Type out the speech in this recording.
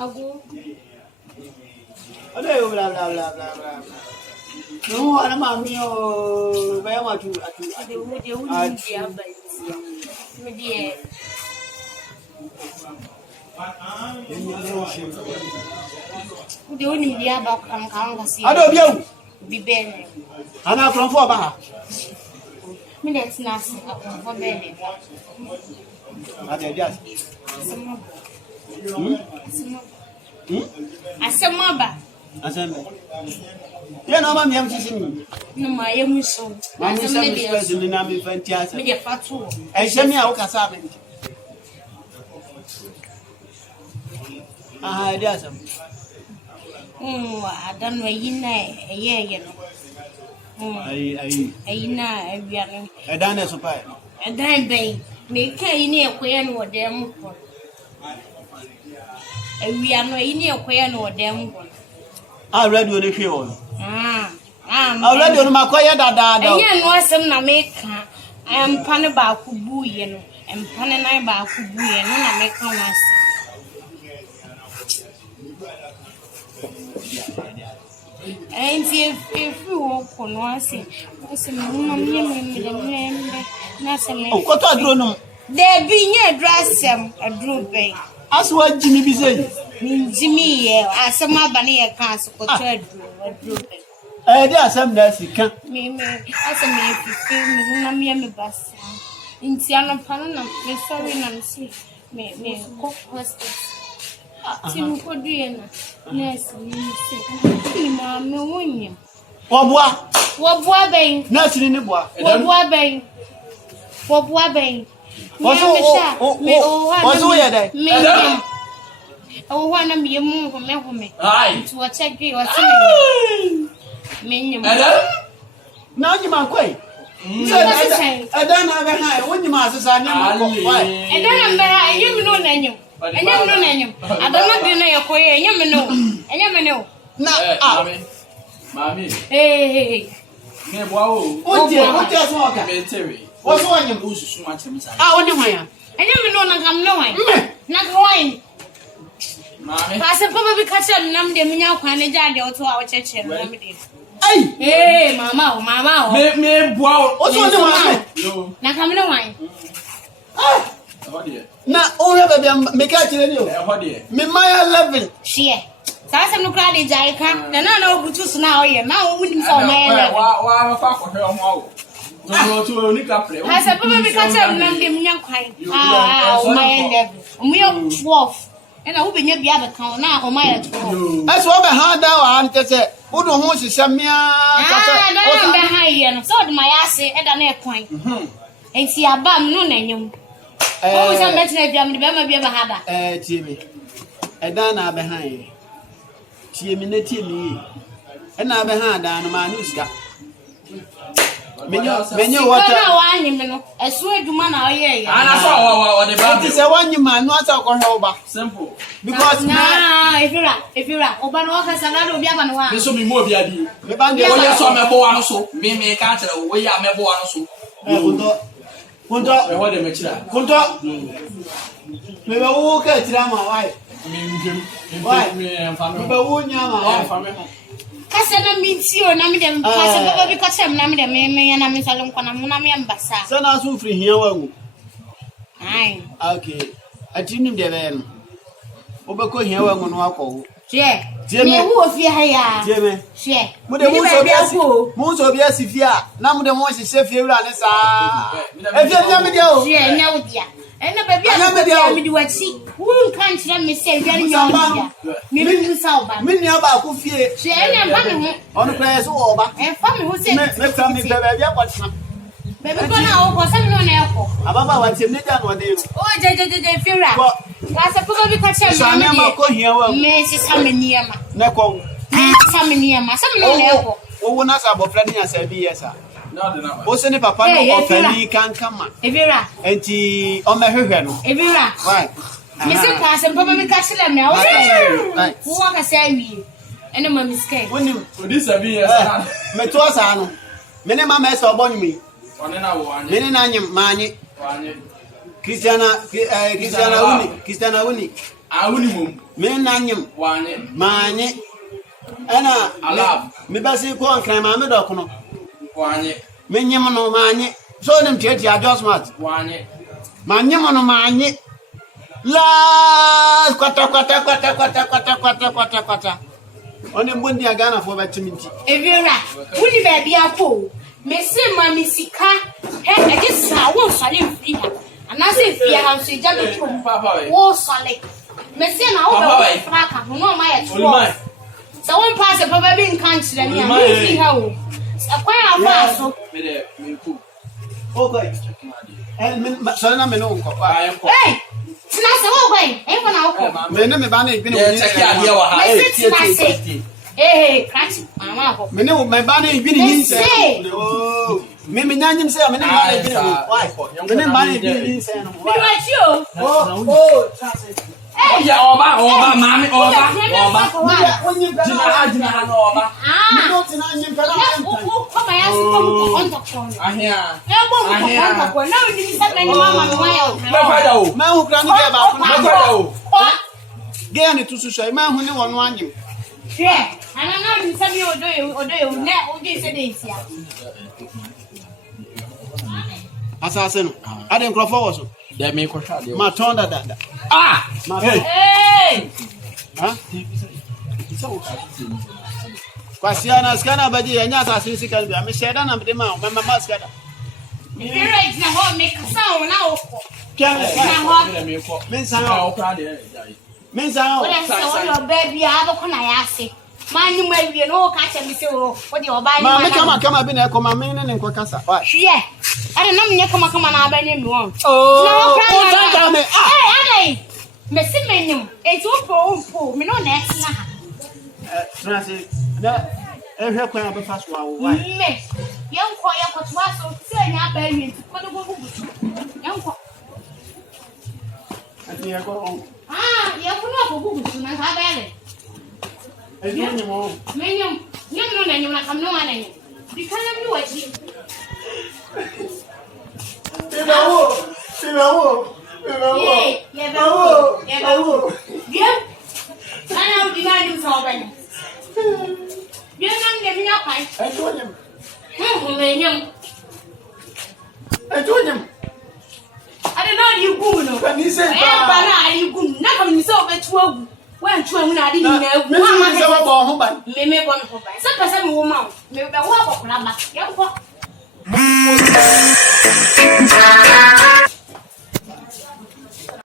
Ago. Blah blah blah blah blah. No, I'm mammy. Oh, very much. The only idea about Kankama I don't know. Be bene. I'm not from Foba. Me that's nothing for bene. I said, Maba. I said, you know, Mammy, I'm teaching. No, my young son. My son is present in Ami Fantias. Me get fat too. And send me out Casabi. Ah, there's some. I don't know, you know, a year, you know. I know, I done a supply. A dime bay. Make a near queen or damn. We are no near queen or damn. I read you the fuel. I read you my quiet that. I know some America. I am Panaba Kubu, you know, and Panaba Kubu, and I make one. And if you walk on once, I said, oh, what I don't know. There be near dress a drooping. As what Jimmy be saying. Jimmy, as some bunny a castle for drooping. There's some that you can't. Me, as a man, if you feel me, no, bus. In Tiana Panama, Miss Sorry Nancy, me, cook hostess. Tim for dinner. Yes, you say, Mamma, no win. What bang? Nothing in the bois. What bang? What's all that? Me. Oh, one of you move from me. Aye, to a check you or something. Now you might quay. I don't have a high when you must say, and then I'm you know, Nanu. And you know, Nanu. I don't know your quay, and you know, and you know. Now, Mammy, hey, what just walk? What's one you lose so much? How do you mean? And you know, I'm knowing. Not going. I said, probably catch them, numb them in your quantity to our church. Hey, Mamma, me, wow, what's one? Now come no wine. Now, all of them make out you. Me, my 11. She. That's a no credit, Jaika. Then I know who choose now. Now, wouldn't for my why for her. I said, probably catch them, numb them in your quine. My 11. We are 12. And I hope you be able to count now on my own. That's what I had down and said, who don't want to send me? I don't behind you. So my ass at an airpoint. And see a bum no name. Oh, some better if you ever had Jimmy. And then I'm behind. Jimmy, me. And I'm behind on my news. When you water, I swear to man, I saw what the one you man, not over. Simple. Because now, if you're open walkers, another be one. This will be more beady. The band saw my boy also. Me make answer, we are my boy also. What the mature? Contact me, walk at Rama. Why? Family. Kasana means you, Namidam, possibly because I'm Namidam, and I'm in Salon Konamami ambassa. Son, I so free here. Aye, okay. I didn't get them. Obako here on Wako. Jimmy, who of your hair? Jimmy, share. But the most of yes, if you are, none of the most is safe here. If you never go, yeah, no, dear. And the baby, I will do what see. Who can't let me say very young? Maybe you saw by me about who fear. She ain't on the place over. And family who said, let's tell me, baby, what's up? Baby, go now, or some no airport. About what's in the gun one day. Oh, they feel right. That's a probably catch a son. I'm not going here. Mrs. Haminiama. Nako. Haminiama. Some no airport. Oh, when I saw Freddy, I said, yes, sir. What's any papa or Fanny can come? Evira, and tea on my hair. Evira, why? Mr. Pass and probably catch them now. Who want to say me? And a mistake. When you this a be a Metuasano. Many mammas are born me. Many money. Christiana Uni. Awuni me nanyem wanye manye ana ala me basi ko ankran ma me dokono wanye me nyem no manye so nem tiati adjustment wanye manyem no manye la kwata oni mbondi agana fo batiminti Efie Wura wuni ba bia po me se ma misika he e just sa wo sale mfiri ha anase efie ha so eja be to wo sale me se na wo be fraka no ma ye to so won pass papa bi nkan kire ni a mfiri ha wo akwan afa so me de me ku okay so na me no nko hey tina se wo gwen e ko na wo me ne me ba na ibini woni check ade wa ha Kranti mama ko me ne me ba na ibini ni se oh me nyanyim se me ne ba na ibini why me ne ba na ibini ni se no mi wa ti o oh ya oba mami oba jina no oba me no tina nyim kana ko ma ya se ko on to ko ahia e bo ko ko na ni mi sa na ni mama no ya o me kwada o ma hu kra ni ge ba ko me kwada o ge ni tusu so ma hu ni wono anyim hwe ana na ni sa mi odo ne o ge se de isia asase no ade nkrofo wo so de me ko hwa de ma tonda dada ma hey ha kwasiana skana baji ya nyasa asisi kan bi amesheda na mdema mama skada Spirit na ho me kasa o na oko kyan na ho me ko mensa o ka de mensa o da se o yo baby a bo na ya se ma nyi ma wie no ka che mi se o de oba nyi ma me kama bi na ko ma me ne nko kasa wa hwe are na me kama na aba ni mi won oh o tanda me adai me se menyum e to po me no na exna ha transi na ehwe kwan abefa so awo wa me yanko yakoto aso se nya ba wie ko do go gugu yanko ati ya ko yanko no ko gugu na ka ba le eti mo menyum no na nyum na kam no ana nyum di kana mi waji Tibawo. Yebawo. Bien. Ana di na nyum so ba ni. Bien nam de mi na kai. Etonyem. Menyum. Etonyem. Ade na di gu no. Kanise Ba na ari gu. Na kam ni so betu agu. Wan tu agu na ade ni na agu. Me ni se wa bo ho ba. Me bo me ho ba. Se pese me wo ma. Me be wo akokora ba. Yanko.